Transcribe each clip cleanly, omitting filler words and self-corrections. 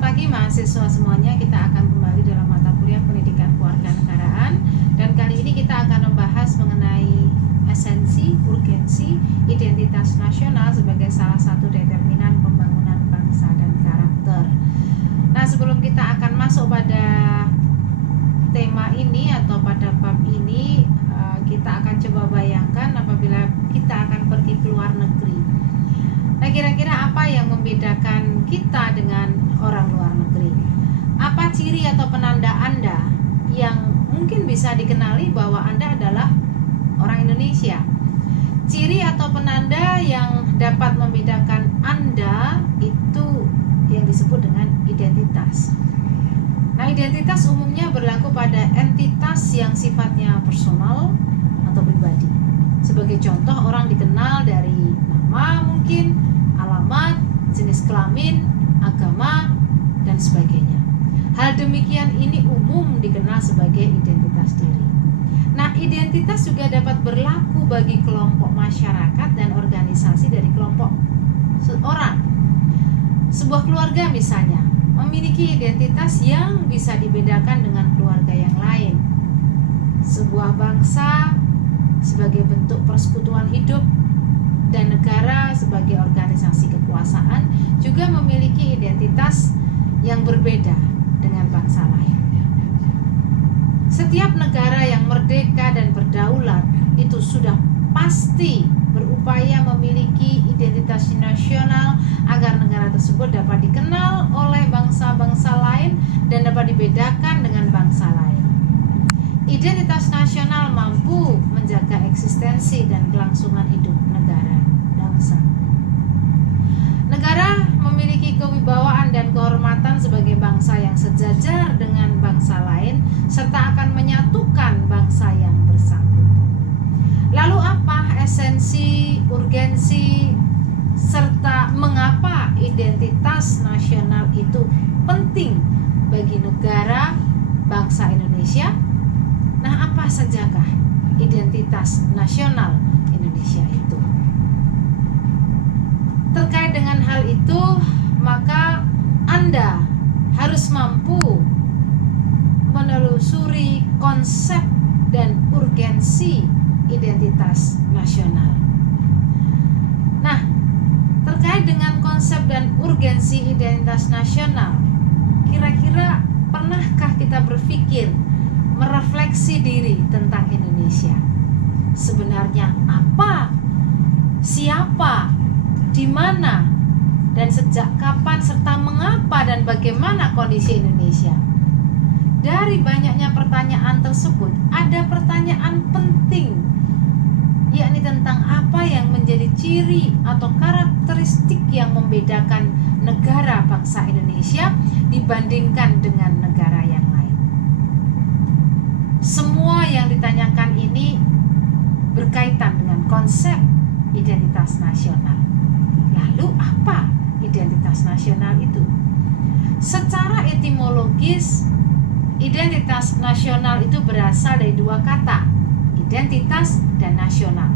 pagi mahasiswa semuanya. Kita akan kembali dalam mata kuliah pendidikan kewarganegaraan, dan kali ini kita akan membahas mengenai esensi, urgensi, identitas nasional sebagai salah satu determinan pembangunan bangsa dan karakter. Nah, sebelum kita akan masuk pada tema ini atau pada bab ini, kita akan coba bayangkan apabila kita akan pergi ke luar negeri. Nah, kira-kira apa yang membedakan kita dengan orang luar negeri? Apa ciri atau penanda Anda yang mungkin bisa dikenali bahwa Anda adalah orang Indonesia? Ciri atau penanda yang dapat membedakan Anda itu yang disebut dengan identitas. Nah, identitas umumnya berlaku pada entitas yang sifatnya personal atau pribadi. Sebagai contoh, orang dikenal dari nama mungkin, alamat, jenis kelamin, agama, dan sebagainya. Hal demikian ini umum dikenal sebagai identitas diri. Nah, identitas juga dapat berlaku bagi kelompok masyarakat dan organisasi dari kelompok orang. Sebuah keluarga misalnya memiliki identitas yang bisa dibedakan dengan keluarga yang lain. Sebuah bangsa sebagai bentuk persekutuan hidup dan negara sebagai organisasi kekuasaan juga memiliki identitas yang berbeda dengan bangsa lain. Setiap negara yang merdeka dan berdaulat itu sudah pasti berupaya memiliki identitas nasional agar negara tersebut dapat dikenal oleh bangsa-bangsa lain dan dapat dibedakan dengan bangsa lain. Identitas nasional mampu menjaga eksistensi dan kelangsungan hidup negara bangsa. Negara memiliki kewibawaan dan kehormatan sebagai bangsa yang sejajar dengan bangsa lain serta akan menyatukan bangsa yang bersangkutan. Lalu apa esensi, urgensi, serta mengapa identitas nasional itu penting bagi negara bangsa Indonesia? Nah, apa sajakah identitas nasional Indonesia itu? Terkait dengan hal itu, maka Anda harus mampu menelusuri konsep dan urgensi identitas nasional. Nah, terkait dengan konsep dan urgensi identitas nasional, kira-kira pernahkah kita berpikir merefleksi diri tentang Indonesia? Sebenarnya apa, siapa, di mana, dan sejak kapan, serta mengapa dan bagaimana kondisi Indonesia? Dari banyaknya pertanyaan tersebut, ada pertanyaan penting, yakni tentang apa yang menjadi ciri atau karakteristik yang membedakan negara bangsa Indonesia dibandingkan dengan negara yang lain. Semua yang ditanyakan ini berkaitan dengan konsep identitas nasional. Lalu apa identitas nasional itu? Secara etimologis, identitas nasional itu berasal dari dua kata, identitas dan nasional.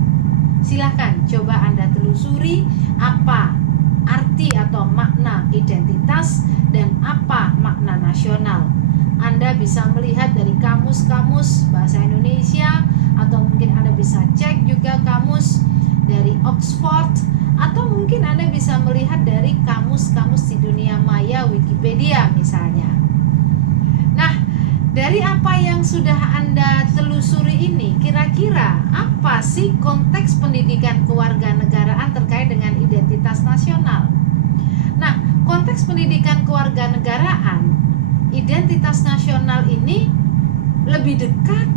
Silakan coba Anda telusuri apa arti atau makna identitas dan apa makna nasional. Anda bisa melihat dari kamus-kamus bahasa Indonesia, atau mungkin Anda bisa cek juga kamus dari Oxford, atau mungkin Anda bisa melihat dari kamus-kamus di dunia maya, Wikipedia misalnya. Nah, dari apa yang sudah Anda telusuri ini, kira-kira apa sih konteks pendidikan kewarganegaraan terkait dengan identitas nasional? Nah, konteks pendidikan kewarganegaraan, identitas nasional ini lebih dekat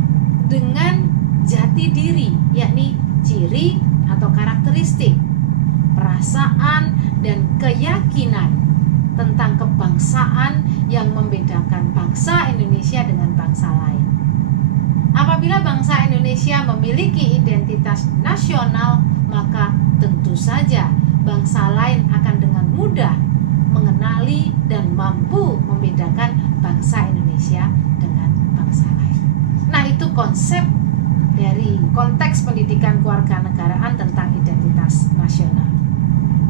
dengan jati diri, yakni ciri atau karakteristik, perasaan dan keyakinan tentang kebangsaan yang membedakan bangsa Indonesia dengan bangsa lain. Apabila bangsa Indonesia memiliki identitas nasional, maka tentu saja bangsa lain akan dengan mudah mengenali dan mampu membedakan bangsa Indonesia dengan bangsa lain. Nah, itu konsep dari konteks pendidikan kewarganegaraan tentang identitas nasional.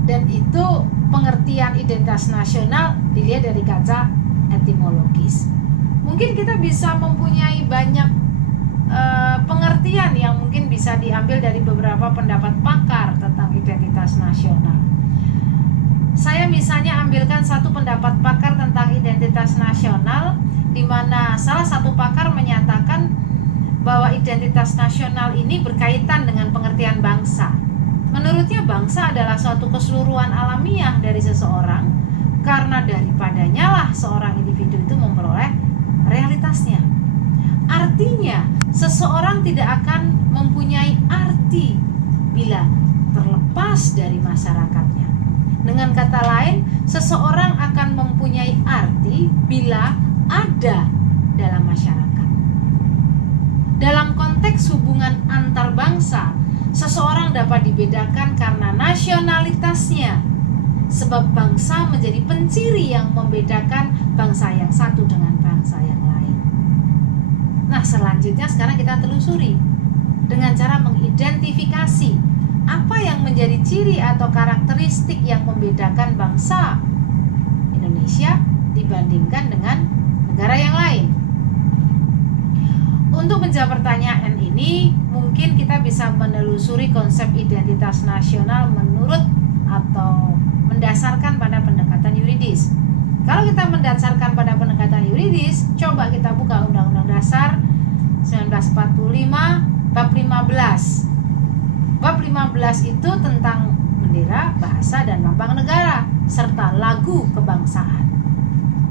Dan itu pengertian identitas nasional dilihat dari kaca etimologis. Mungkin kita bisa mempunyai banyak pengertian yang mungkin bisa diambil dari beberapa pendapat pakar tentang identitas nasional. Saya misalnya ambilkan satu pendapat pakar tentang identitas nasional, di mana salah satu pakar menyatakan bahwa identitas nasional ini berkaitan dengan pengertian bangsa. Menurutnya bangsa adalah suatu keseluruhan alamiah dari seseorang, karena daripadanya lah seorang individu itu memperoleh realitasnya. Artinya, seseorang tidak akan mempunyai arti bila terlepas dari masyarakatnya. Dengan kata lain, seseorang akan mempunyai arti bila ada dalam masyarakat. Dalam konteks hubungan antar bangsa, seseorang dapat dibedakan karena nasionalitasnya, sebab bangsa menjadi penciri yang membedakan bangsa yang satu dengan bangsa yang lain. Nah, selanjutnya sekarang kita telusuri dengan cara mengidentifikasi apa yang menjadi ciri atau karakteristik yang membedakan bangsa Indonesia dibandingkan dengan negara yang lain. Untuk menjawab pertanyaan ini, mungkin kita bisa menelusuri konsep identitas nasional menurut atau mendasarkan pada pendekatan yuridis. Kalau kita mendasarkan pada pendekatan yuridis, coba kita buka Undang-Undang Dasar 1945 bab 15. Bab 15 itu tentang bendera, bahasa, dan lambang negara serta lagu kebangsaan.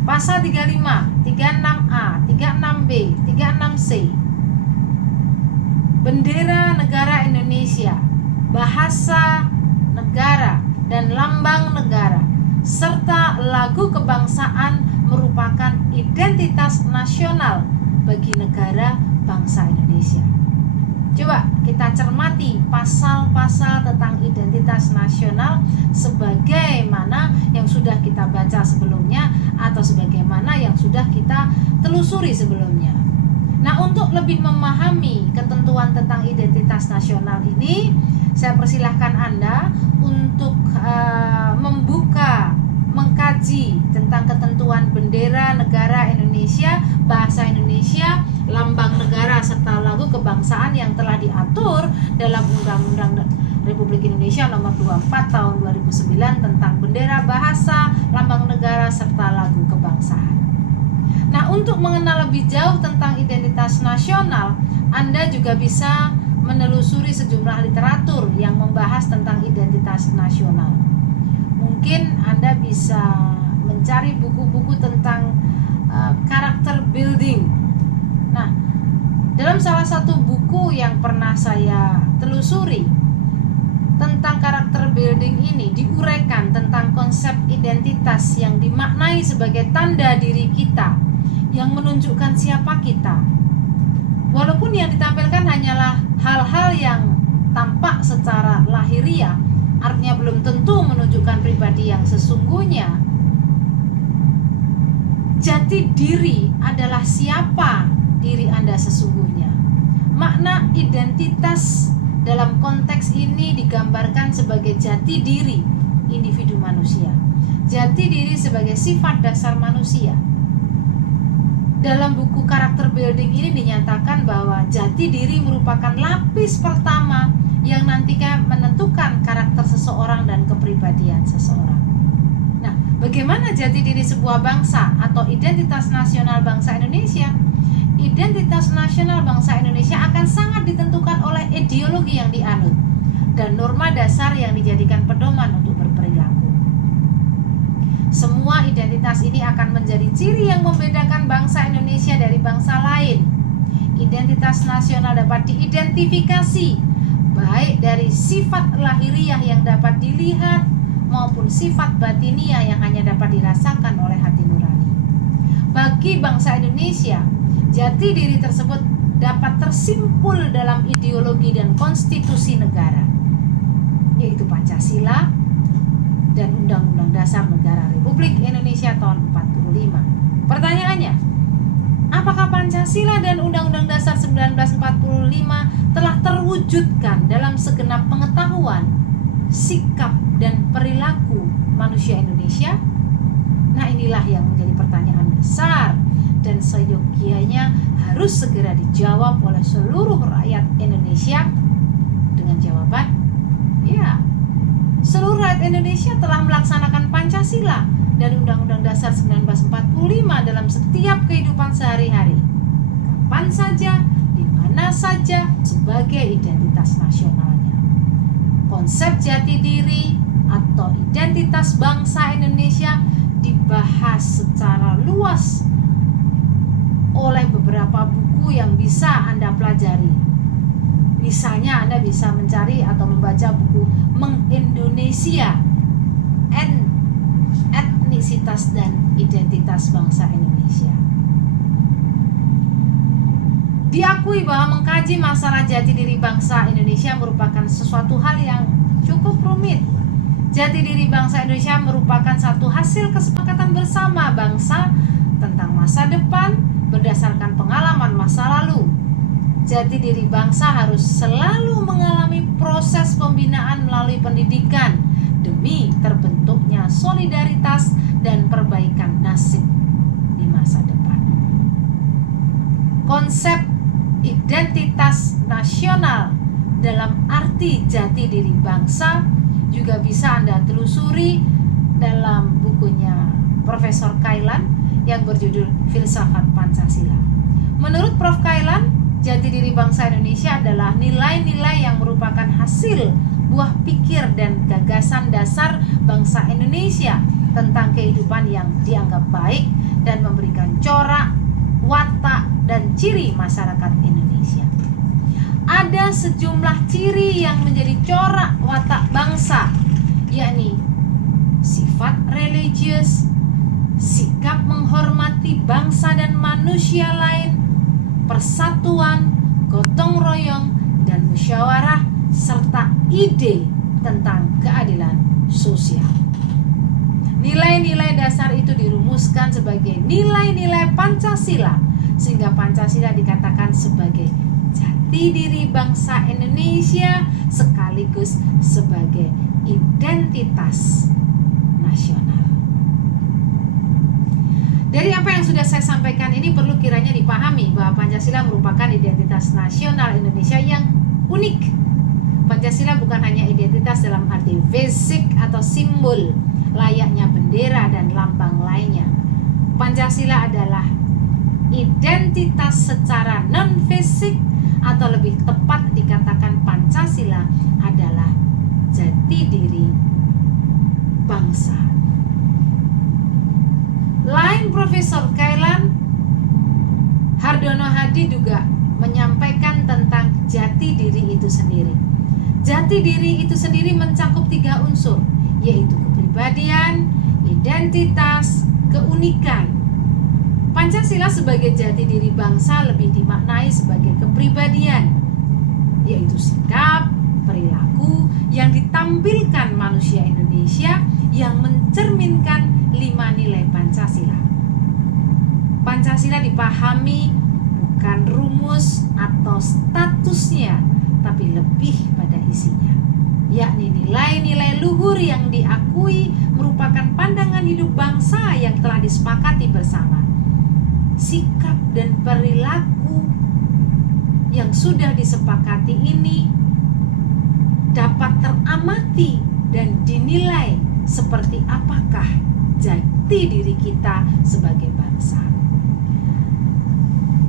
Pasal 35, 36A, 36B, 36C. Bendera negara Indonesia, bahasa negara, dan lambang negara serta lagu kebangsaan merupakan identitas nasional bagi negara bangsa Indonesia. Coba kita cermati pasal-pasal tentang identitas nasional sebagaimana yang sudah kita baca sebelumnya atau sebagaimana yang sudah kita telusuri sebelumnya. Nah, untuk lebih memahami ketentuan tentang identitas nasional ini, saya persilahkan Anda untuk mengkaji tentang ketentuan bendera negara Indonesia, bahasa Indonesia, lambang negara serta lagu kebangsaan yang telah diatur dalam Undang-Undang Republik Indonesia Nomor 24 Tahun 2009 tentang bendera, bahasa, lambang negara serta lagu kebangsaan. Nah, untuk mengenal lebih jauh tentang identitas nasional, Anda juga bisa menelusuri sejumlah literatur yang membahas tentang identitas nasional. Mungkin Anda bisa mencari buku-buku tentang karakter building. Nah, dalam salah satu buku yang pernah saya telusuri tentang karakter building ini diuraikan tentang konsep identitas yang dimaknai sebagai tanda diri kita yang menunjukkan siapa kita. Walaupun yang ditampilkan hanyalah hal-hal yang tampak secara lahiriah, artinya belum tentu menunjukkan pribadi yang sesungguhnya. Jati diri adalah siapa diri Anda sesungguhnya. Makna identitas dalam konteks ini digambarkan sebagai jati diri individu manusia. Jati diri sebagai sifat dasar manusia. Dalam buku karakter building ini dinyatakan bahwa jati diri merupakan lapis pertama yang nantinya menentukan karakter seseorang dan kepribadian seseorang. Nah, bagaimana jati diri sebuah bangsa atau identitas nasional bangsa Indonesia? Identitas nasional bangsa Indonesia akan sangat ditentukan oleh ideologi yang dianut dan norma dasar yang dijadikan pedoman untuk berperilaku. Semua identitas ini akan menjadi ciri yang membedakan bangsa Indonesia dari bangsa lain. Identitas nasional dapat diidentifikasi baik dari sifat lahiriah yang dapat dilihat maupun sifat batiniah yang hanya dapat dirasakan oleh hati nurani. Bagi bangsa Indonesia, jati diri tersebut dapat tersimpul dalam ideologi dan konstitusi negara, yaitu Pancasila dan Undang-Undang Dasar Negara Republik Indonesia tahun 45. Pertanyaannya, apakah Pancasila dan Undang-Undang Dasar 1945 telah terwujudkan dalam segenap pengetahuan, sikap, dan perilaku manusia Indonesia? Nah, inilah yang menjadi pertanyaan besar dan seyogianya harus segera dijawab oleh seluruh rakyat Indonesia dengan jawaban ya. Seluruh rakyat Indonesia telah melaksanakan Pancasila dan Undang-Undang Dasar 1945 dalam setiap kehidupan sehari-hari, kapan saja, di mana saja, sebagai identitas nasionalnya. Konsep jati diri atau identitas bangsa Indonesia dibahas secara luas oleh beberapa buku yang bisa Anda pelajari. Misalnya Anda bisa mencari atau membaca buku Mengindonesia, Etnisitas dan Identitas Bangsa Indonesia. Diakui bahwa mengkaji masalah jati diri bangsa Indonesia merupakan sesuatu hal yang cukup rumit. Jati diri bangsa Indonesia merupakan satu hasil kesepakatan bersama bangsa tentang masa depan berdasarkan pengalaman masa lalu. Jati diri bangsa harus selalu mengalami proses pembinaan melalui pendidikan demi terbentuknya solidaritas dan perbaikan nasib di masa depan. Konsep identitas nasional dalam arti jati diri bangsa juga bisa Anda telusuri dalam bukunya Profesor Kailan yang berjudul Filsafat Pancasila. Menurut Prof. Kailan, jati diri bangsa Indonesia adalah nilai-nilai yang merupakan hasil buah pikir dan gagasan dasar bangsa Indonesia tentang kehidupan yang dianggap baik dan memberikan corak, watak, dan ciri masyarakat Indonesia. Ada sejumlah ciri yang menjadi corak watak bangsa, yakni sifat religius, sikap menghormati bangsa dan manusia lain, persatuan, gotong royong, dan musyawarah, serta ide tentang keadilan sosial. Nilai-nilai dasar itu dirumuskan sebagai nilai-nilai Pancasila, sehingga Pancasila dikatakan sebagai jati diri bangsa Indonesia sekaligus sebagai identitas nasional. Dari apa yang sudah saya sampaikan ini perlu kiranya dipahami bahwa Pancasila merupakan identitas nasional Indonesia yang unik. Pancasila bukan hanya identitas dalam arti fisik atau simbol layaknya bendera dan lambang lainnya. Pancasila adalah identitas secara non-fisik, atau lebih tepat dikatakan Pancasila adalah jati diri bangsa. Lain Profesor Kailan, Hardono Hadi juga menyampaikan tentang jati diri itu sendiri. Jati diri itu sendiri mencakup 3 unsur, yaitu kepribadian, identitas, keunikan. Pancasila sebagai jati diri bangsa lebih dimaknai sebagai kepribadian, yaitu sikap, perilaku yang ditampilkan manusia Indonesia yang mencerminkan 5 nilai Pancasila. Pancasila dipahami bukan rumus atau statusnya, tapi lebih pada isinya, yakni nilai-nilai luhur yang diakui merupakan pandangan hidup bangsa yang telah disepakati bersama. Sikap dan perilaku yang sudah disepakati ini dapat teramati dan dinilai seperti apakah jati diri kita sebagai bangsa.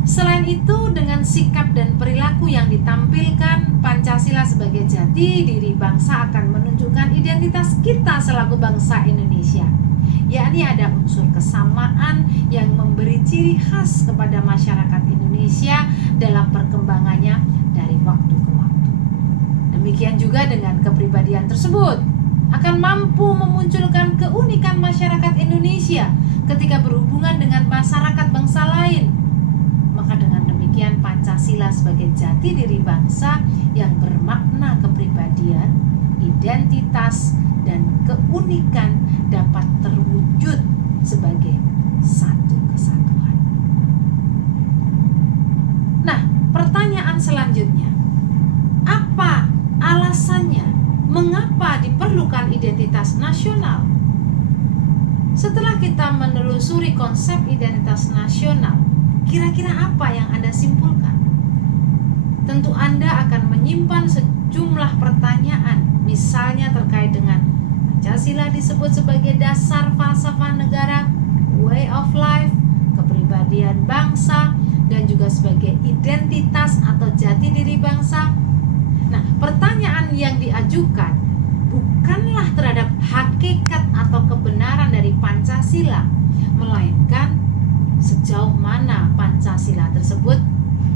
Selain itu, dengan sikap dan perilaku yang ditampilkan, Pancasila sebagai jati diri bangsa akan menunjukkan identitas kita selaku bangsa Indonesia, yakni ada unsur kesamaan yang memberi ciri khas kepada masyarakat Indonesia dalam perkembangannya dari waktu ke waktu. Demikian juga dengan kepribadian tersebut akan mampu memunculkan keunikan masyarakat Indonesia ketika berhubungan dengan masyarakat bangsa lain. Maka dengan demikian Pancasila sebagai jati diri bangsa yang bermakna kepribadian, identitas, dan keunikan dapat terwujud sebagai satu kesatuan. Nah, pertanyaan selanjutnya, apa alasannya mengapa diperlukan identitas nasional? Setelah kita menelusuri konsep identitas nasional, kira-kira apa yang Anda simpulkan? Tentu Anda akan menyimpan sejumlah pertanyaan, misalnya terkait dengan Pancasila disebut sebagai dasar falsafah negara, way of life, kepribadian bangsa, dan juga sebagai identitas atau jati diri bangsa. Nah, pertanyaan yang diajukan bukanlah terhadap hakikat atau kebenaran dari Pancasila, melainkan sejauh mana Pancasila tersebut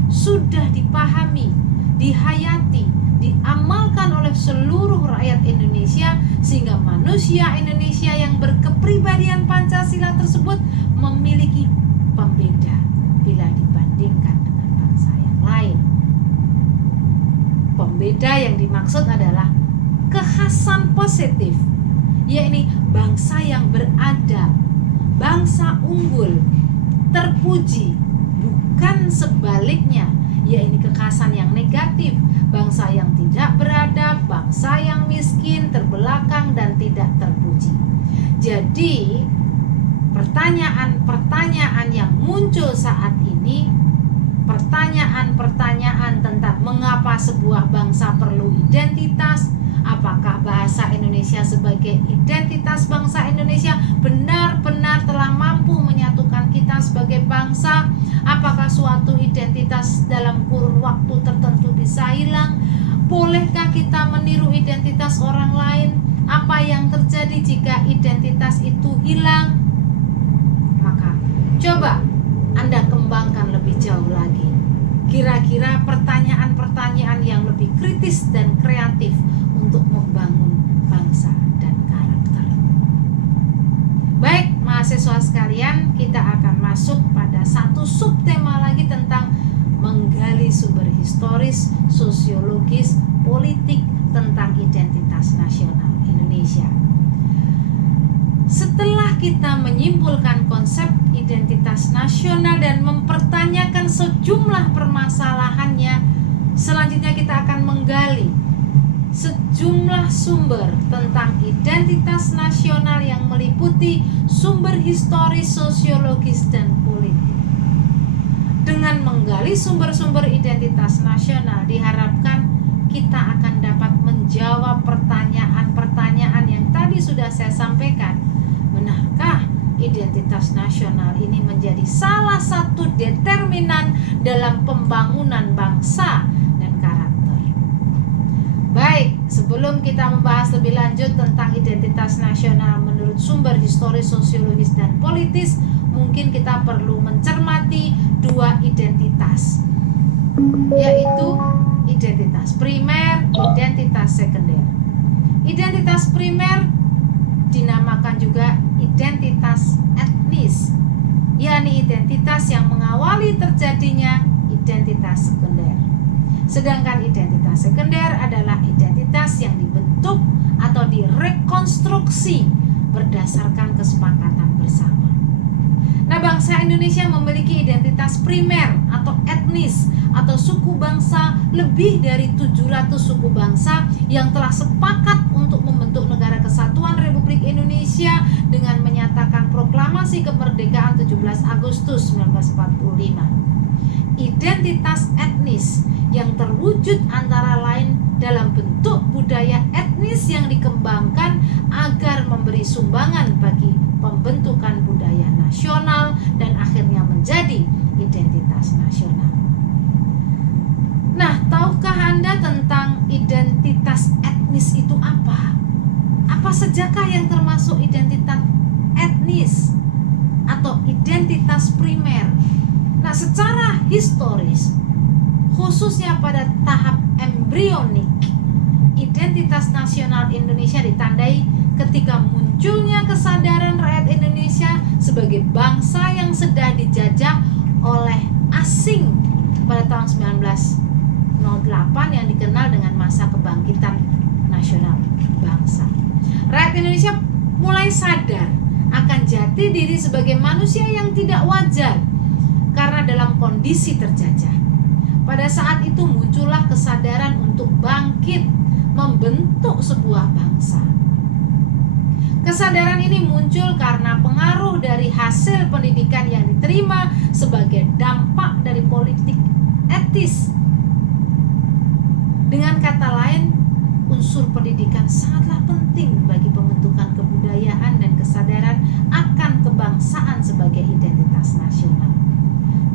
sudah dipahami, dihayati, diamalkan oleh seluruh rakyat Indonesia, sehingga manusia Indonesia yang berkepribadian Pancasila tersebut memiliki pembeda bila dibandingkan dengan bangsa yang lain. Pembeda yang dimaksud adalah kekhasan positif, yakni bangsa yang beradab, bangsa unggul, terpuji, bukan sebaliknya, yakni kekhasan yang negatif, bangsa yang tidak beradab, bangsa yang miskin, terbelakang, dan tidak terpuji. Jadi pertanyaan-pertanyaan yang muncul saat ini, pertanyaan-pertanyaan tentang mengapa sebuah bangsa perlu identitas, apakah bahasa Indonesia sebagai identitas bangsa Indonesia benar-benar telah mampu menyatukan kita sebagai bangsa, apakah suatu identitas dalam kurun waktu tertentu bisa hilang, bolehkah kita meniru identitas orang lain, apa yang terjadi jika identitas itu hilang. Maka coba Anda kembangkan lebih jauh lagi, kira-kira pertanyaan-pertanyaan yang lebih kritis dan kreatif untuk membangun bangsa dan karakter. Baik, mahasiswa sekalian, kita akan masuk pada satu subtema lagi tentang menggali sumber historis, sosiologis, politik tentang identitas nasional Indonesia. Setelah kita menyimpulkan konsep identitas nasional dan mempertanyakan sejumlah permasalahannya, selanjutnya kita akan menggali sejumlah sumber tentang identitas nasional yang meliputi sumber historis, sosiologis, dan politik. Dengan menggali sumber-sumber identitas nasional, diharapkan kita akan dapat menjawab pertanyaan-pertanyaan yang tadi sudah saya sampaikan. Benarkah identitas nasional ini menjadi salah satu determinan dalam pembangunan bangsa dan karakter? Baik, sebelum kita membahas lebih lanjut tentang identitas nasional menurut sumber historis, sosiologis, dan politis, mungkin kita perlu mencermati dua identitas, yaitu identitas primer, identitas sekunder. Identitas primer dinamakan juga identitas etnis, yakni identitas yang mengawali terjadinya identitas sekunder. Sedangkan identitas sekunder adalah identitas yang dibentuk atau direkonstruksi berdasarkan kesepakatan bersama. Nah, bangsa Indonesia memiliki identitas primer atau etnis atau suku bangsa lebih dari 700 suku bangsa yang telah sepakat untuk membentuk Negara Kesatuan Republik Indonesia dengan menyatakan proklamasi kemerdekaan 17 Agustus 1945. Identitas etnis yang terwujud antara lain dalam bentuk budaya etnis yang dikembangkan agar memberi sumbangan bagi pembentukan budaya nasional dan akhirnya menjadi identitas nasional. Nah, tahukah Anda tentang identitas etnis itu apa? Apa sajakah yang termasuk identitas etnis atau identitas primer? Nah, secara historis, khususnya pada tahap embrionik, identitas nasional Indonesia ditandai ketika munculnya kesadaran rakyat Indonesia sebagai bangsa yang sedang dijajah oleh asing pada tahun 1908 yang dikenal dengan masa kebangkitan nasional bangsa. Rakyat Indonesia mulai sadar akan jati diri sebagai manusia yang tidak wajar karena dalam kondisi terjajah. Pada saat itu muncullah kesadaran untuk bangkit membentuk sebuah bangsa. Kesadaran ini muncul karena pengaruh dari hasil pendidikan yang diterima sebagai dampak dari politik etis. Dengan kata lain, unsur pendidikan sangatlah penting bagi pembentukan kebudayaan dan kesadaran akan kebangsaan sebagai identitas nasional.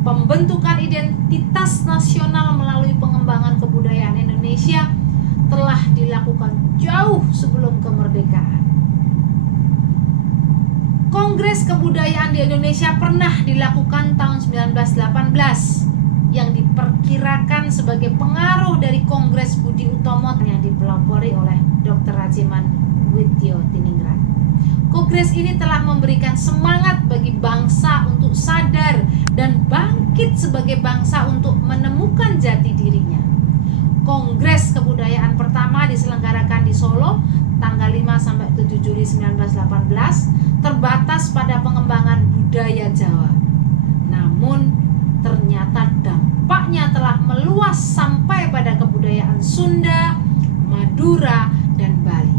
Pembentukan identitas nasional melalui pengembangan kebudayaan Indonesia telah dilakukan jauh sebelum kemerdekaan. Kongres Kebudayaan di Indonesia pernah dilakukan tahun 1918 yang diperkirakan sebagai pengaruh dari Kongres Budi Utomo yang dipelopori oleh Dr. Rajiman Widyo Tiningrat. Kongres ini telah memberikan semangat bagi bangsa untuk sadar dan bangkit sebagai bangsa untuk menemukan jati dirinya. Kongres Kebudayaan pertama diselenggarakan di Solo tanggal 5 sampai 7 Juli 1918, terbatas pada pengembangan budaya Jawa. Namun ternyata dampaknya telah meluas sampai pada kebudayaan Sunda, Madura, dan Bali.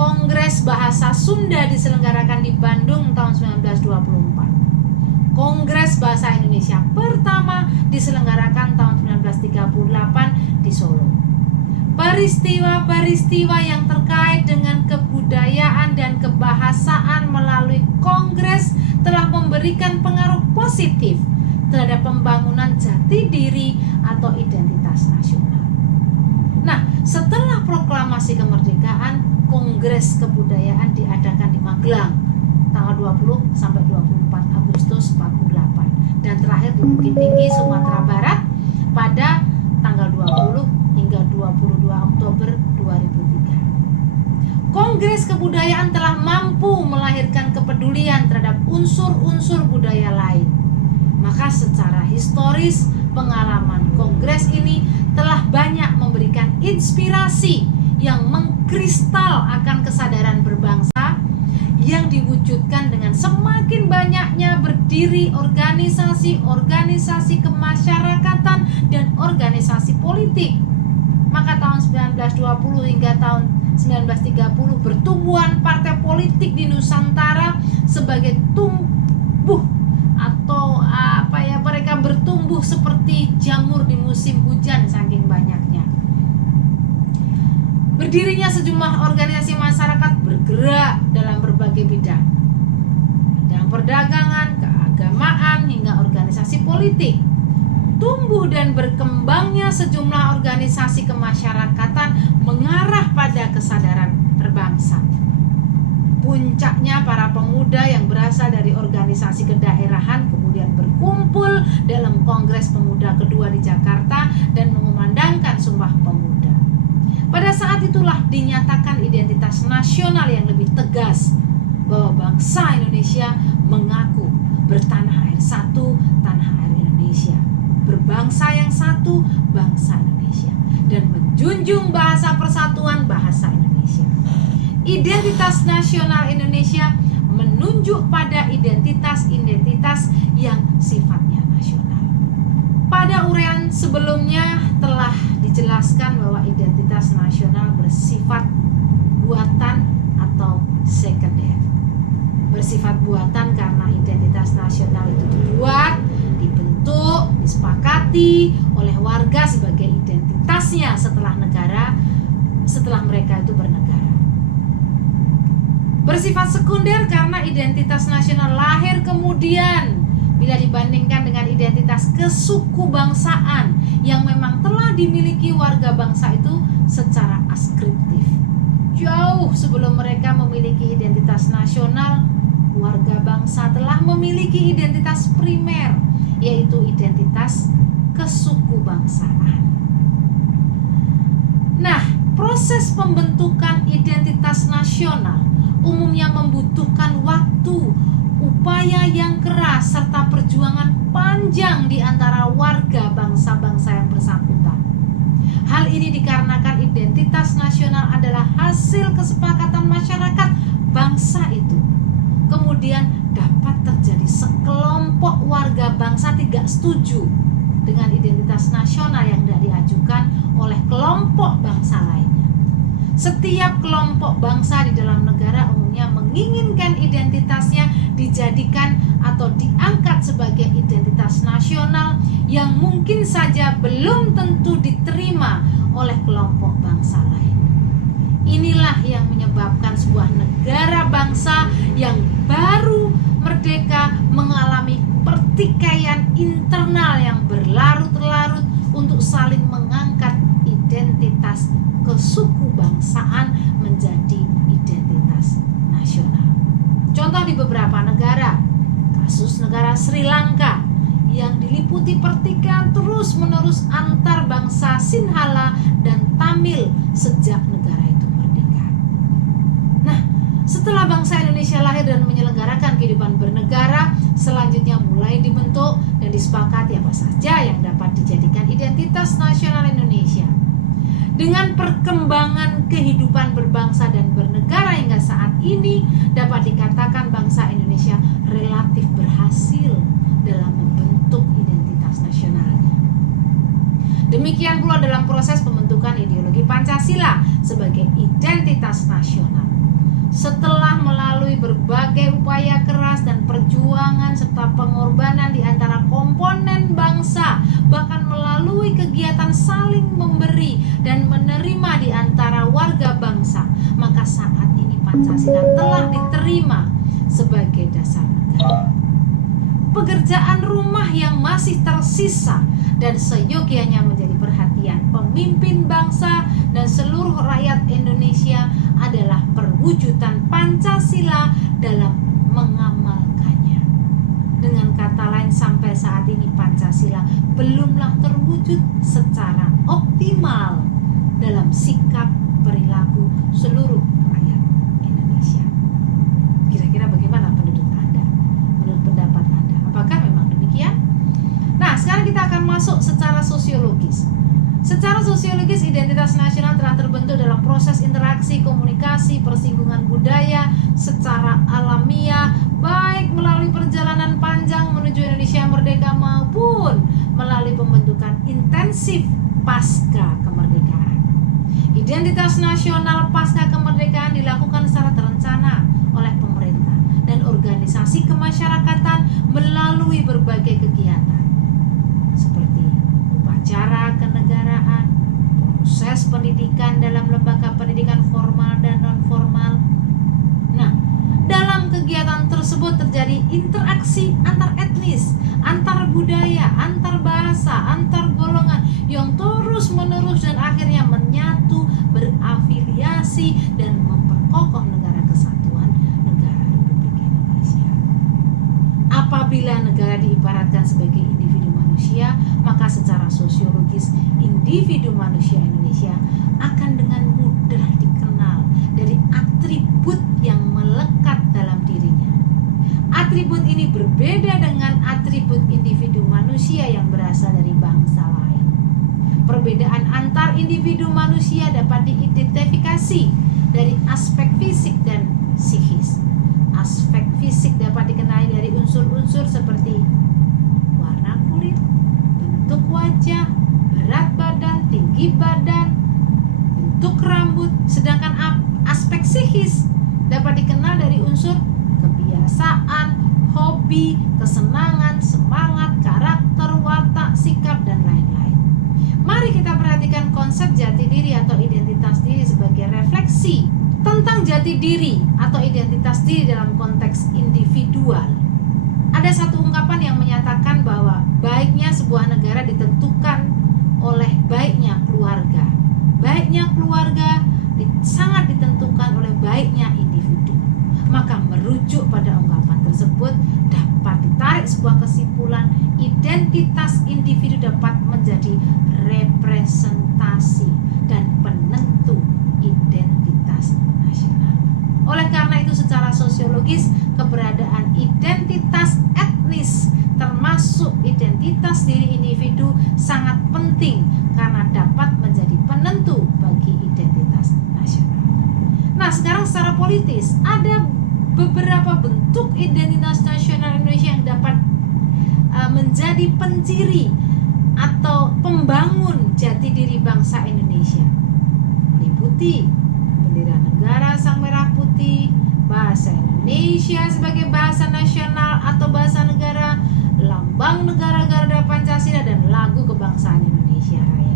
Kongres Bahasa Sunda diselenggarakan di Bandung tahun 1924. Kongres Bahasa Indonesia pertama diselenggarakan tahun 1938 di Solo. Peristiwa-peristiwa yang terkait dengan kebudayaan dan kebahasaan melalui kongres telah memberikan pengaruh positif terhadap pembangunan jati diri atau identitas nasional. Nah, setelah proklamasi kemerdekaan, Kongres Kebudayaan diadakan di Magelang tanggal 20 sampai 24 Agustus 48 dan terakhir di Bukit Tinggi, Sumatera Barat pada tanggal 20 hingga 22 Oktober 2003. Kongres Kebudayaan telah mampu melahirkan kepedulian terhadap unsur-unsur budaya lain. Maka secara historis, pengalaman kongres ini telah banyak memberikan inspirasi yang mengkristal akan kesadaran berbangsa yang diwujudkan dengan semakin banyaknya berdiri organisasi-organisasi kemasyarakatan dan organisasi politik. Maka tahun 1920 hingga tahun 1930 bertumbuhan partai politik di Nusantara sebagai tumbuh atau mereka bertumbuh seperti jamur di musim hujan saking banyaknya. Berdirinya sejumlah organisasi masyarakat bergerak dalam berbagai bidang perdagangan, keagamaan, hingga organisasi politik. Tumbuh dan berkembangnya sejumlah organisasi kemasyarakatan mengarah pada kesadaran berbangsa. Puncaknya para pemuda yang berasal dari organisasi kedaerahan kemudian berkumpul dalam Kongres Pemuda kedua di Jakarta dan mengumandangkan Sumpah Pemuda. Pada saat itulah dinyatakan identitas nasional yang lebih tegas bahwa bangsa Indonesia mengaku bertanah air satu, tanah air Indonesia, berbangsa yang satu, bangsa Indonesia, dan menjunjung bahasa persatuan, bahasa Indonesia. Identitas nasional Indonesia menunjuk pada identitas-identitas yang sifatnya nasional. Pada uraian sebelumnya telah dijelaskan bahwa identitas nasional bersifat buatan atau sekunder. Bersifat buatan karena identitas nasional itu dibuat, dibentuk, disepakati oleh warga sebagai identitasnya setelah mereka itu bernegara. Bersifat sekunder karena identitas nasional lahir kemudian bila dibandingkan dengan identitas kesukubangsaan yang memang telah dimiliki warga bangsa itu secara askriptif. Jauh sebelum mereka memiliki identitas nasional, warga bangsa telah memiliki identitas primer, yaitu identitas kesukubangsaan. Nah, proses pembentukan identitas nasional umumnya membutuhkan waktu, upaya yang keras, serta perjuangan panjang di antara warga bangsa-bangsa yang bersangkutan. Hal ini dikarenakan identitas nasional adalah hasil kesepakatan masyarakat bangsa itu. Kemudian dapat terjadi sekelompok warga bangsa tidak setuju dengan identitas nasional yang tidak diajukan oleh kelompok bangsa lainnya. Setiap kelompok bangsa di dalam negara umumnya menginginkan identitasnya dijadikan atau diangkat sebagai identitas nasional yang mungkin saja belum tentu diterima oleh kelompok bangsa lain. Inilah yang menyebabkan sebuah negara bangsa yang baru merdeka mengalami pertikaian internal yang berlarut-larut untuk saling mengangkat identitas kesuku bangsaan menjadi identitas nasional. Contoh di beberapa negara, kasus negara Sri Lanka yang diliputi pertikaian terus-menerus antar bangsa Sinhala dan Tamil sejak negara itu merdeka. Nah, setelah bangsa Indonesia lahir dan menyelenggarakan kehidupan bernegara, selanjutnya mulai dibentuk dan disepakati apa saja yang dapat dijadikan identitas nasional Indonesia. Dengan perkembangan kehidupan berbangsa dan bernegara hingga saat ini, dapat dikatakan bangsa Indonesia relatif berhasil dalam membentuk identitas nasionalnya. Demikian pula dalam proses pembentukan ideologi Pancasila sebagai identitas nasional. Setelah melalui berbagai upaya keras dan perjuangan serta pengorbanan di antara komponen bangsa, bahkan melalui kegiatan saling memberi dan menerima di antara warga bangsa, maka saat ini Pancasila telah diterima sebagai dasar negara. Pekerjaan rumah yang masih tersisa dan seyogianya menjadi perhatian pemimpin bangsa dan seluruh rakyat Indonesia adalah perwujudan Pancasila dalam mengamalkannya. Dengan kata lain, sampai saat ini Pancasila belumlah terwujud secara optimal dalam sikap perilaku seluruh rakyat Indonesia. Kira-kira bagaimana menurut Anda? Menurut pendapat Anda, apakah memang demikian? Nah, sekarang kita akan masuk secara sosiologis. Secara sosiologis, identitas nasional telah terbentuk dalam proses interaksi, komunikasi, persinggungan budaya secara alamiah, baik melalui perjalanan panjang menuju Indonesia merdeka maupun melalui pembentukan intensif pasca kemerdekaan. Identitas nasional pasca kemerdekaan dilakukan secara terencana oleh pemerintah dan organisasi kemasyarakatan melalui berbagai kegiatan seperti upacara kenegaraan, proses pendidikan dalam lembaga pendidikan formal dan non-formal. Nah, dalam kegiatan tersebut terjadi interaksi antar etnis, antar budaya, antar bahasa, antar golongan yang terus-menerus dan akhirnya menyatu, berafiliasi dan memperkokoh negara kesatuan negara Republik Indonesia. Apabila negara diibaratkan sebagai individu manusia, maka secara sosiologis individu manusia Indonesia akan dengan mudah dikenal dari atribut yang melekat dalam dirinya. Atribut ini berbeda dengan atribut individu manusia yang berasal dari bangsa lain. Perbedaan antar individu manusia dapat diidentifikasi dari aspek fisik dan psikis. Aspek fisik dapat dikenali dari unsur-unsur seperti warna kulit, bentuk wajah, berat badan, tinggi badan, bentuk rambut. Sedangkan aspek psikis dapat dikenal dari unsur kebiasaan, hobi, kesenangan, semangat, karakter, watak, sikap, dan lain-lain. Mari kita perhatikan konsep jati diri atau identitas diri sebagai refleksi tentang jati diri atau identitas diri dalam konteks individual. Ada satu ungkapan yang menyatakan bahwa baiknya sebuah negara ditentukan oleh baiknya keluarga. Baiknya keluarga sangat ditentukan oleh baiknya individu. Maka merujuk pada ungkapan tersebut dapat ditarik sebuah kesimpulan, identitas individu dapat menjadi representasi dan penentu identitas nasional. Oleh karena itu, secara sosiologis, keberadaan identitas etnis termasuk identitas diri individu sangat penting karena dapat menjadi penentu bagi identitas nasional. Nah, sekarang secara politis, ada beberapa bentuk identitas nasional Indonesia yang dapat menjadi penciri atau pembangun jati diri bangsa Indonesia. Meliputi bendera negara sang merah putih, bahasa Indonesia sebagai bahasa nasional atau bahasa negara, lambang negara Garuda Pancasila, dan lagu kebangsaan Indonesia Raya.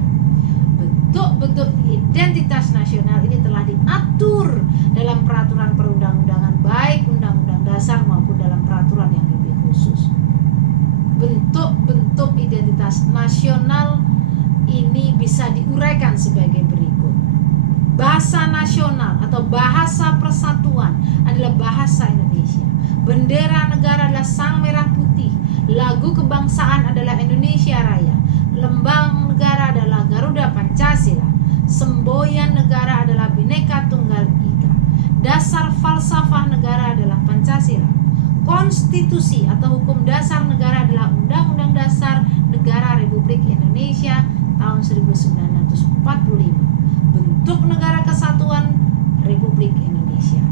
Bentuk-bentuk identitas nasional ini telah diatur dalam peraturan perundang-undangan, baik Undang-Undang Dasar maupun dalam peraturan yang lebih khusus. Bentuk-bentuk identitas nasional ini bisa diuraikan sebagai berikut. Bahasa nasional atau bahasa persatuan adalah bahasa Indonesia. Bendera negara adalah sang merah putih. Lagu kebangsaan adalah Indonesia Raya. Lambang negara adalah Garuda Pancasila. Semboyan negara adalah Bhinneka Tunggal Ika. Dasar falsafah negara adalah Pancasila. Konstitusi atau hukum dasar negara adalah Undang-Undang Dasar Negara Republik Indonesia tahun 1945. Bentuk negara kesatuan Republik Indonesia.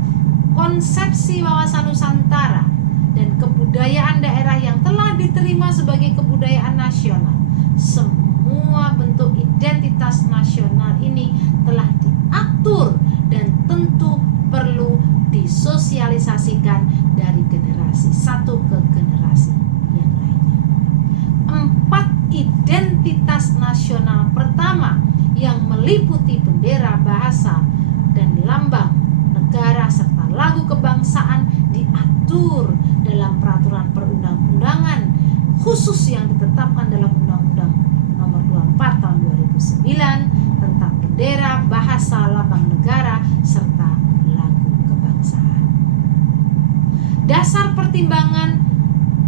Konsepsi wawasan Nusantara dan kebudayaan daerah yang telah diterima sebagai kebudayaan nasional. Semua bentuk identitas nasional ini telah diatur dan tentu perlu disosialisasikan dari generasi satu ke generasi yang lainnya. 4 identitas nasional pertama yang meliputi bendera, bahasa, dan lambang negara serta lagu kebangsaan diatur dalam peraturan perundang-undangan khusus yang ditetapkan dalam Undang-Undang Nomor 24 Tahun 2009 tentang bendera, bahasa, lambang negara serta lagu kebangsaan. Dasar pertimbangan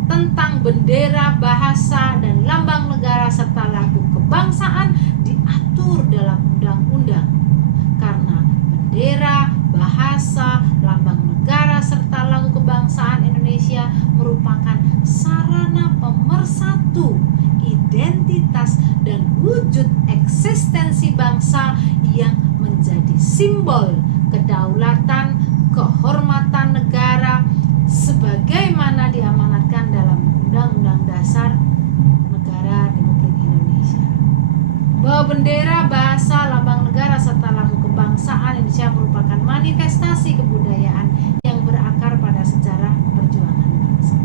tentang bendera, bahasa, dan lambang negara serta lagu kebangsaan diatur dalam undang-undang. Karena bendera, bahasa, lambang negara serta lagu kebangsaan Indonesia merupakan sarana pemersatu identitas dan wujud eksistensi bangsa yang menjadi simbol kedaulatan, kehormatan negara sebagaimana diamanatkan dalam Undang-Undang Dasar Negara Republik Indonesia. Bahwa bendera, bahasa, lambang negara serta lagu kebangsaan Indonesia merupakan manifestasi kebudayaan yang berakar pada sejarah perjuangan bangsa.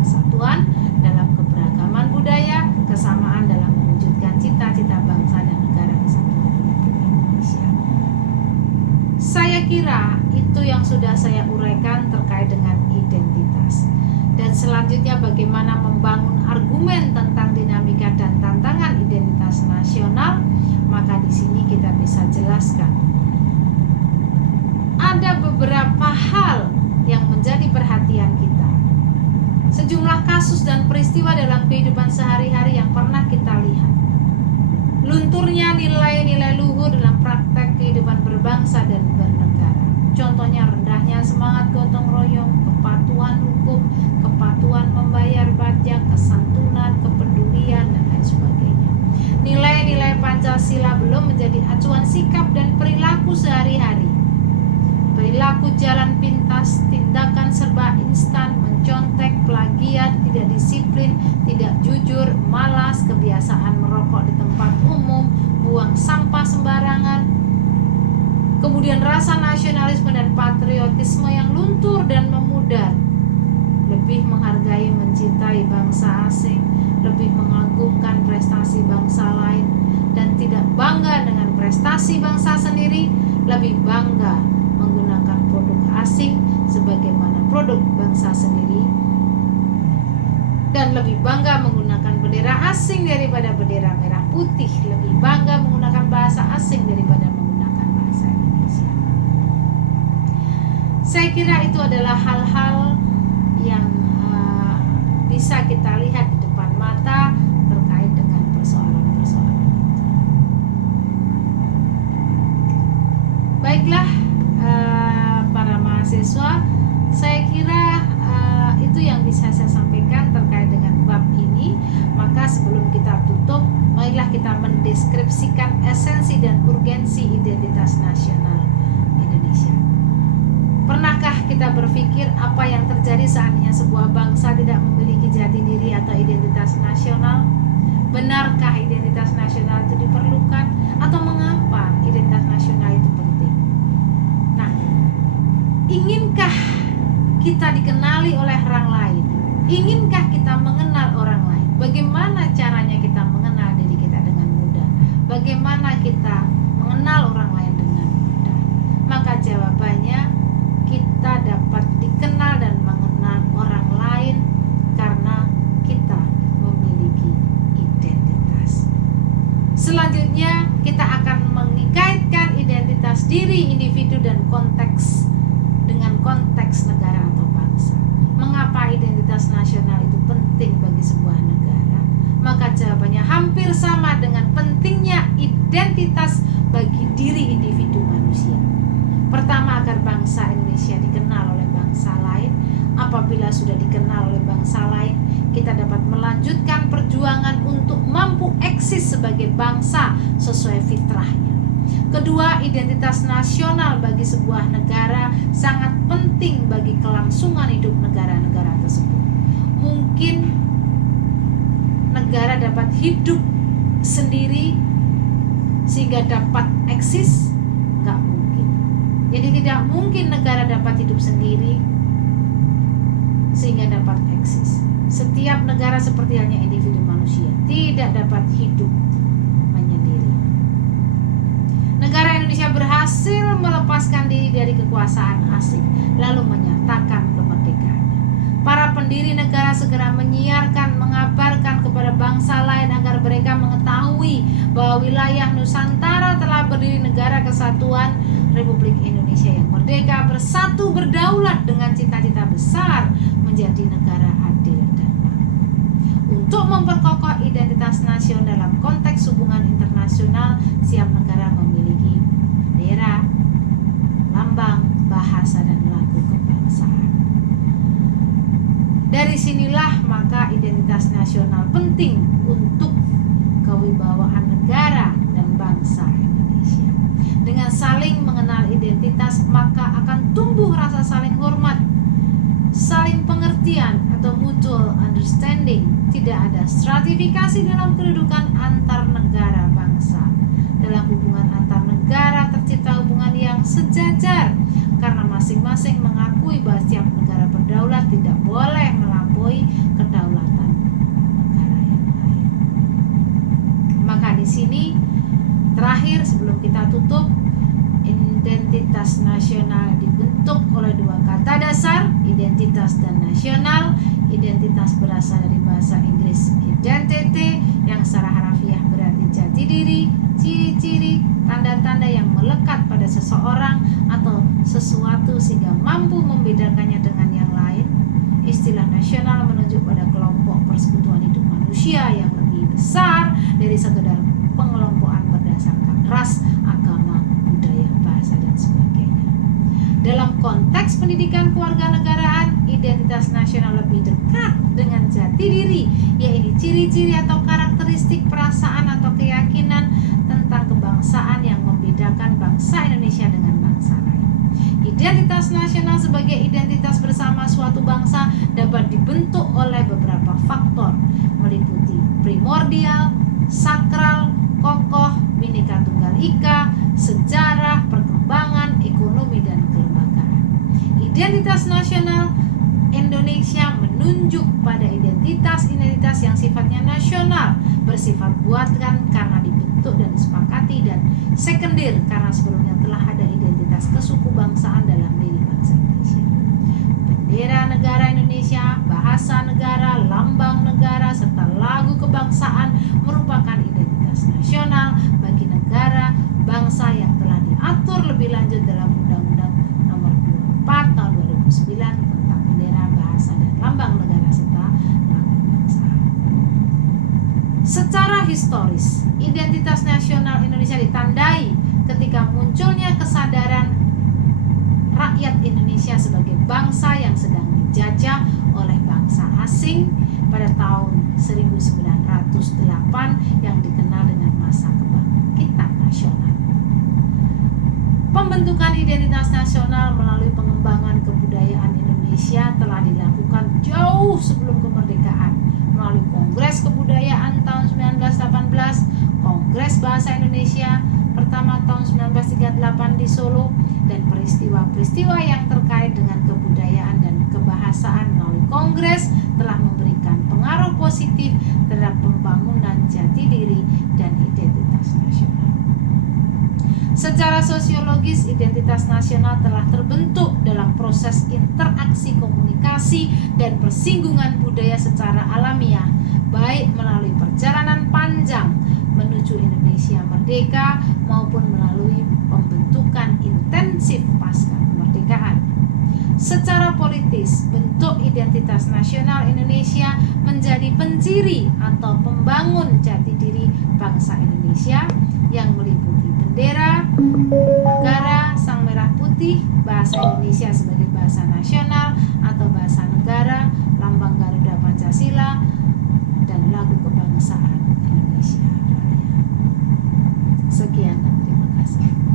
Kesatuan dalam keberagaman budaya, kesamaan dalam mewujudkan cita-cita bangsa dan negara kesatuan Republik Indonesia. Saya kira itu yang sudah saya uraikan terkait dengan identitas. Dan selanjutnya bagaimana membangun argumen tentang dinamika dan tantangan identitas nasional, maka di sini kita bisa jelaskan. Ada beberapa hal yang menjadi perhatian kita. Sejumlah kasus dan peristiwa dalam kehidupan sehari-hari yang pernah kita lihat. Lunturnya nilai-nilai luhur dalam praktek kehidupan berbangsa dan bernegara. Contohnya rendahnya semangat gotong royong, kepatuhan hukum, kepatuhan membayar pajak, kesantunan, kepedulian, dan lain sebagainya. Nilai-nilai Pancasila belum menjadi acuan sikap dan perilaku sehari-hari. Perilaku jalan pintas, tindakan serba instan, mencontek, plagiat, tidak disiplin, tidak jujur, malas, kebiasaan merokok di tempat umum, buang sampah sembarangan. Kemudian rasa nasionalisme dan patriotisme yang luntur dan memudar. Lebih menghargai, mencintai bangsa asing, lebih mengagungkan prestasi bangsa lain, dan tidak bangga dengan prestasi bangsa sendiri, lebih bangga menggunakan produk asing sebagaimana produk bangsa sendiri, dan lebih bangga menggunakan bendera asing daripada bendera merah putih, lebih bangga menggunakan bahasa asing daripada menggunakan bahasa Indonesia. Saya kira itu adalah hal-hal yang bisa kita lihat di depan mata terkait dengan persoalan-persoalan itu. Baiklah, para mahasiswa, saya kira itu yang bisa saya sampaikan terkait dengan bab ini. Maka sebelum kita tutup, marilah kita mendeskripsikan esensi dan urgensi identitas nasional Indonesia. Pernahkah kita berpikir apa yang terjadi seandainya sebuah bangsa tidak memiliki jati diri atau identitas nasional? Benarkah identitas nasional itu diperlukan? Atau mengapa identitas nasional itu penting? Nah, Inginkah kita dikenali oleh orang lain? Iginkah kita mengenal orang lain? Bagaimana caranya kita mengenal diri kita dengan mudah? Bagaimana kita mengenal orang lain dengan mudah? Maka jawabannya, kita dapat dikenal dan mengenal orang lain karena kita memiliki identitas. Selanjutnya, kita akan mengaitkan identitas diri individu dan konteks dengan konteks negara atau bangsa. Mengapa identitas nasional itu penting bagi sebuah negara? Maka jawabannya hampir sama dengan pentingnya identitas bagi diri individu manusia. Pertama, agar bangsa Indonesia dikenal oleh bangsa lain. Apabila sudah dikenal oleh bangsa lain, kita dapat melanjutkan perjuangan untuk mampu eksis sebagai bangsa sesuai fitrahnya. Kedua, identitas nasional bagi sebuah negara sangat penting bagi kelangsungan hidup negara-negara tersebut. Mungkin negara dapat hidup sendiri sehingga dapat eksis? Enggak mungkin. Jadi tidak mungkin negara dapat hidup sendiri sehingga dapat eksis. Setiap negara seperti halnya individu manusia, tidak dapat hidup menyendiri. Negara Indonesia berhasil melepaskan diri dari kekuasaan asing, lalu menyatakan kemerdekaannya. Para pendiri negara segera menyiarkan, mengabarkan kepada bangsa lain agar mereka mengetahui bahwa wilayah Nusantara telah berdiri negara kesatuan Republik Indonesia yang merdeka, bersatu, berdaulat dengan cita-cita besar menjadi negara adil dan makmur. Untuk memperkokoh identitas nasional dalam konteks hubungan internasional, setiap negara memiliki bendera, lambang, bahasa, dan lagu kebangsaan. Dari sinilah maka identitas nasional penting untuk kewibawaan negara dan bangsa Indonesia. Dengan saling mengenal identitas, maka akan tumbuh rasa saling hormat, saling pengertian atau mutual understanding. Tidak ada stratifikasi dalam kedudukan antar negara bangsa. Dalam hubungan antar negara tercipta hubungan yang sejajar karena masing-masing mengakui bahwa setiap negara berdaulat tidak boleh melampaui kedaulatan negara yang lain. Maka di sini terakhir sebelum kita tutup, identitas nasional dibentuk oleh dua kata dasar, identitas dan nasional. Identitas berasal dari bahasa Inggris identity yang secara harafiah berarti jati diri, ciri-ciri, tanda-tanda yang melekat pada seseorang atau sesuatu sehingga mampu membedakannya dengan yang lain. Istilah nasional menunjuk pada kelompok persekutuan hidup manusia yang lebih besar dari sekedar pengelompokan berdasarkan ras, agama, budaya, bahasa, dan sebagainya. Dalam konteks pendidikan kewarganegaraan, identitas nasional lebih dekat dengan jati diri, yaitu ciri-ciri atau karakteristik perasaan atau keyakinan tentang kebangsaan yang membedakan bangsa Indonesia dengan bangsa lain. Identitas nasional sebagai identitas bersama suatu bangsa dapat dibentuk oleh beberapa faktor, meliputi primordial, sakral, kokoh, Bhinneka Tunggal Ika, sejarah, perkembangan, ekonomi, dan kelembagaan. Identitas nasional Indonesia menunjuk pada identitas yang sifatnya nasional, bersifat buatan karena dibentuk dan disepakati, dan sekunder karena sebelumnya telah ada identitas kesukubangsaan dalam diri bangsa Indonesia. Bendera negara Indonesia, bahasa negara, lambang negara, serta lagu kebangsaan merupakan identitas nasional bagi negara bangsa yang telah diatur lebih lanjut dalam Undang-Undang Nomor 24 Tahun 2009 tentang bendera, bahasa, dan lambang negara serta lagu kebangsaan. Secara historis, identitas nasional Indonesia ditandai ketika munculnya kesadaran rakyat Indonesia sebagai bangsa yang sedang dijajah oleh bangsa asing pada tahun 1908 yang dikenal dengan masa kebangkitan nasional. Pembentukan identitas nasional melalui pengembangan kebudayaan Indonesia telah dilakukan jauh sebelum kemerdekaan melalui Kongres Kebudayaan tahun 1918, Kongres Bahasa Indonesia pertama tahun 1938 di Solo, dan peristiwa-peristiwa yang terkait dengan kebudayaan dan kebahasaan melalui Kongres telah memberikan pengaruh positif terhadap pembangunan jati diri dan identitas nasional. Secara sosiologis, identitas nasional telah terbentuk dalam proses interaksi komunikasi dan persinggungan budaya secara alamiah, baik melalui perjalanan panjang menuju Indonesia merdeka maupun melalui pembentukan intensif pasca kemerdekaan. Secara politis, bentuk identitas nasional Indonesia menjadi penciri atau pembangun jati diri bangsa Indonesia yang meliputi bendera, negara, sang merah putih, bahasa Indonesia sebagai bahasa nasional atau bahasa negara, lambang Garuda Pancasila, dan lagu kebangsaan Indonesia Raya. Sekian dan terima kasih.